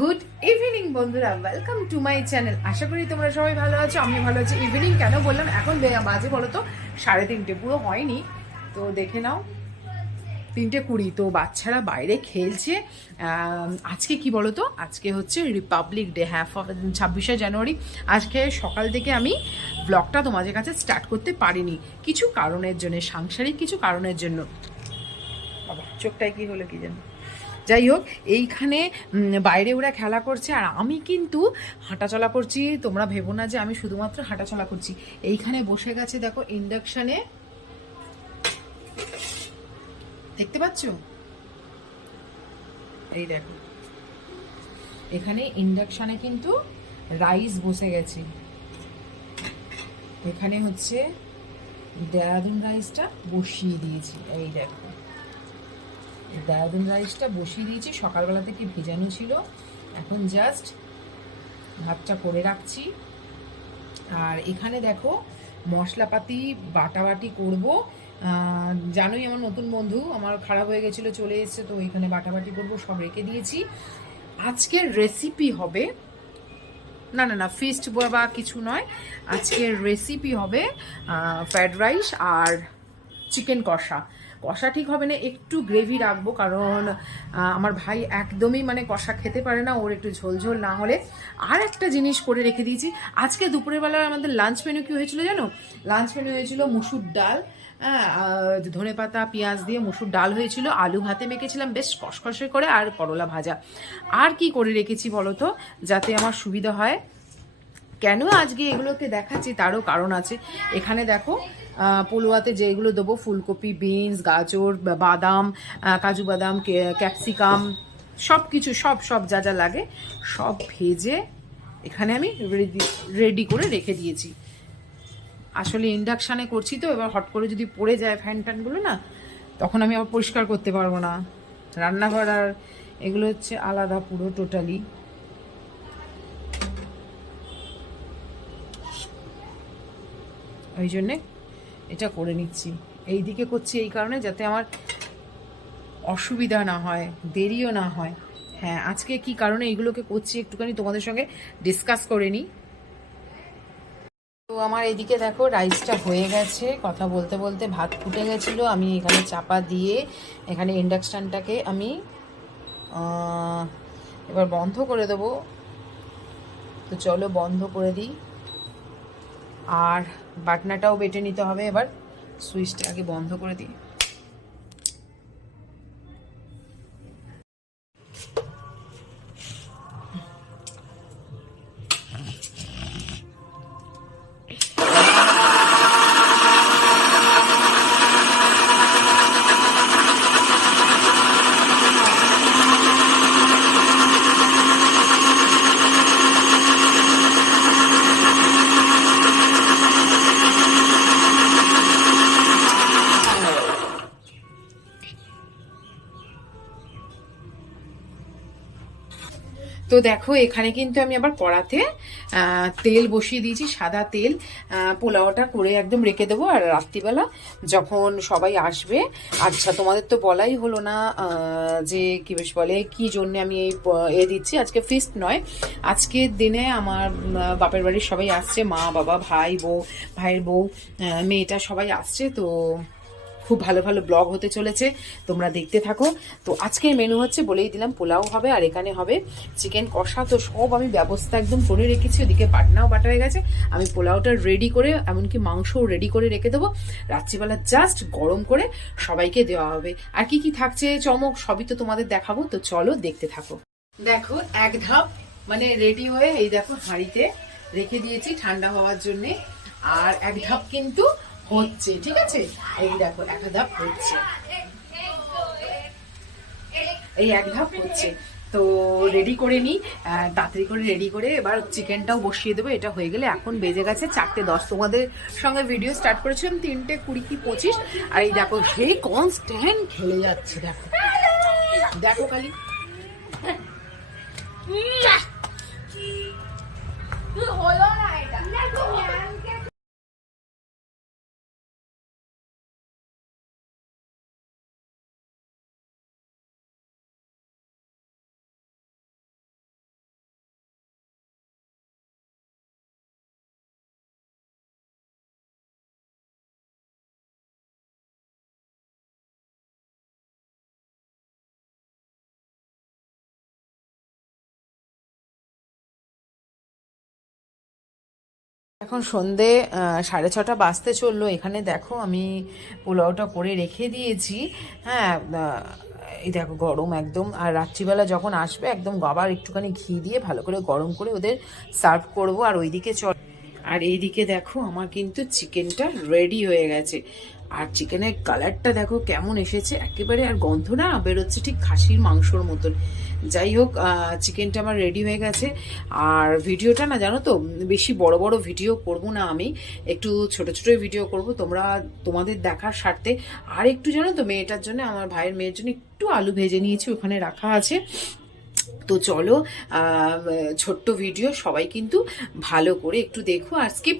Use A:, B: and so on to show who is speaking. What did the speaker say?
A: Good evening বন্ধুরা। Welcome to my channel আশা করি তোমরা সবাই ভালো আছো আমি ভালো আছি। ইভিনিং কেন বললাম? এখন বাজে বলো তো সাড়ে তিনটে, পুরো হয়নি। তো দেখে নাও, তিনটে কুড়ি। তো বাচ্চারা বাইরে খেলছে। আজকে কি বলো তো আজকে হচ্ছে রিপাবলিক ডে হ্যাঁ ছাব্বিশে জানুয়ারি। আজকে সকাল থেকে আমি ব্লগটা তোমাদের কাছে স্টার্ট করতে পারিনি। কিছু কারণের জন্য, সাংসারিক কিছু কারণের জন্য। বাবা, চোখটায় কি হলো কি জানো? যাই হোক, এইখানে বাইরে ওরা খেলা করছে, আর আমি কিন্তু হাঁটাচলা করছি। তোমরা ভেবো না যে আমি শুধুমাত্র হাঁটাচলা করছি। এইখানে বসে গেছে, দেখো ইন্ডাকশানে দেখতে পাচ্ছ? এই দেখো। এখানে ইন্ডাকশানে কিন্তু রাইস বসে গেছে। এখানে হচ্ছে দেরাদুন রাইসটা বসিয়ে দিয়েছি। এই দেখো। দেরাদুন রাইসটা বসিয়ে দিয়েছি। সকালবেলা থেকে ভেজানো ছিল। এখন জাস্ট ভাতটা করে রাখছি। আর এখানে দেখো, মশলাপাতি, বাটাবাটি করব। জানোই আমার নতুন বন্ধু, আমার খারাপ হয়ে গেছিল, চলে এসেছে, তো এখানে বাটাবাটি করব, সব রেখে দিয়েছি। আজকের রেসিপি হবে, না না না ফিস্ট বা কিছু নয়। আজকের রেসিপি হবে ফ্রায়েড রাইস আর চিকেন কষা। কষা ঠিক হবে না, একটু গ্রেভি রাখব কারণ আমার ভাই একদমই মানে কষা খেতে পারে না, ওর একটু ঝোল ঝোল না হলে। আর একটা জিনিস করে রেখে দিয়েছি, আজকে দুপুরের বেলা আমাদের লাঞ্চ মেনু কি হয়েছিল জানো? লাঞ্চ মেনু হয়েছিল মুসুর ডাল হ্যাঁ ধনে পাতা, পেঁয়াজ দিয়ে মুসুর ডাল হয়েছিল, আলু ভাতে মেখেছিলাম, বেশ কষকষে করে, আর করলা ভাজা। আর কি করে রেখেছি বলো তো, যাতে আমার সুবিধা হয়? কেন আজকে এগুলোকে দেখাচ্ছি, তারও কারণ আছে। এখানে দেখো পলুয়াতে যেগুলো দেবো, ফুলকপি, বিনস, গাজর বাদাম কাজু বাদাম ক্যাপসিকাম সব কিছু সব সব যা যা লাগে, সব ভেজে এখানে আমি রেডি রেডি করে রেখে দিয়েছি। আসলে ইন্ডাকশানে করছি তো, এবার হট করে যদি পড়ে যায় ফ্যান ট্যানগুলো না, তখন আমি আবার পরিষ্কার করতে পারব না। রান্নাঘর আর এগুলো হচ্ছে আলাদা পুরো, টোটালি। ওই জন্যে এটা করে নিচ্ছি। এই দিকে করছি এই কারণে যাতে আমার অসুবিধা না হয়, দেরিও না হয়। হ্যাঁ আজকে কি কারণে এইগুলোকে করছি একটুখানি তোমাদের সঙ্গে ডিসকাস করে নিই। তো আমার এদিকে দেখো রাইসটা হয়ে গেছে। কথা বলতে বলতে ভাত ফুটে গেছিল। আমি এখানে চাপা দিয়ে এখানে ইন্ডাকশানটাকে আমি এবার বন্ধ করে দেবো। তো চলো বন্ধ করে দিই। আর বাটনাটাও বেটে নিতে হবে এবার সুইচটা আগে বন্ধ করে দিই। তো দেখো, এখানে কিন্তু আমি আবার কড়াতে তেল বসিয়ে দিয়েছি, সাদা তেল। পোলাওটা করে একদম রেখে দেবো। আর রাত্রিবেলা যখন সবাই আসবে আচ্ছা তোমাদের তো বলাই হলো না যে কি বেশ বলে, কি জন্য আমি এই এ দিচ্ছি? আজকে ফিস্ট নয়। আজকের দিনে আমার বাপের বাড়ির সবাই আসছে, মা, বাবা, ভাই, বউ, ভাইয়ের বউ মেয়েটা সবাই আসছে, তো খুব ভালো ভালো ব্লগ হতে চলেছে, তোমরা দেখতে থাকো। তো আজকের মেনু হচ্ছে বলেই দিলাম, পোলাও হবে আর এখানে হবে চিকেন কষা। তো সব আমি ব্যবস্থা একদম করে রেখেছি, ওদিকে বাটনাও বাটা হয়ে গেছে। আমি পোলাওটা রেডি করে, এমনকি মাংসও রেডি করে রেখে দেবো। রাত্রিবেলা জাস্ট গরম করে সবাইকে দেওয়া হবে। আর কি কি থাকছে, চমক সবই তো তোমাদের দেখাবো। তো চলো দেখতে থাকো। দেখো, এক ধাপ মানে রেডি হয়ে এই দেখো হাঁড়িতে রেখে দিয়েছি ঠান্ডা হওয়ার জন্য। আর এক ধাপ কিন্তু হচ্ছে, ঠিক আছে? এই দেখো, এক ধাপ হচ্ছে। এই এক ধাপ হচ্ছে। তো রেডি করে নিই তাড়াতাড়ি করে রেডি করে এবার চিকেনটাও বসিয়ে দেবো। এটা হয়ে গেলে এখন বেজে গেছে চারটে দশ। তোমাদের সঙ্গে ভিডিও স্টার্ট করেছিলাম তিনটে কুড়ি কি পঁচিশ। আর এই দেখো হে কনস্ট্যান্ট খেলে যাচ্ছে, দেখো। দেখো খালি এখন সন্ধে সাড়ে ছটা বাজতে চলল। এখানে দেখো আমি পোলাওটা করে রেখে দিয়েছি। হ্যাঁ এই দেখো গরম একদম। আর রাত্রিবেলা যখন আসবে, একদম আবার একটুখানি ঘি দিয়ে ভালো করে গরম করে ওদের সার্ভ করব। আর ওইদিকে চল। আর এইদিকে দেখো আমার কিন্তু চিকেনটা রেডি হয়ে গেছে। আর চিকেনের কালারটা দেখো কেমন এসেছে, একেবারে আর গন্ধ না, বেরোচ্ছে ঠিক খাসির মাংসর মতন। যাই হোক চিকেনটা আমার রেডি হয়ে গেছে। আর ভিডিওটা না জানো তো, বেশি বড় বড় ভিডিও করব না আমি, একটু ছোট ছোট ভিডিও করব, তোমরা তোমাদের দেখার স্বার্থে। আর একটু জানো তো, মেয়েটার জন্য, আমার ভাইয়ের মেয়ের জন্য একটু আলু ভেজে নিয়েছি, ওখানে রাখা আছে। তো চলো ছোট্ট ভিডিও সবাই কিন্তু ভালো করে একটু দেখো আর স্কিপ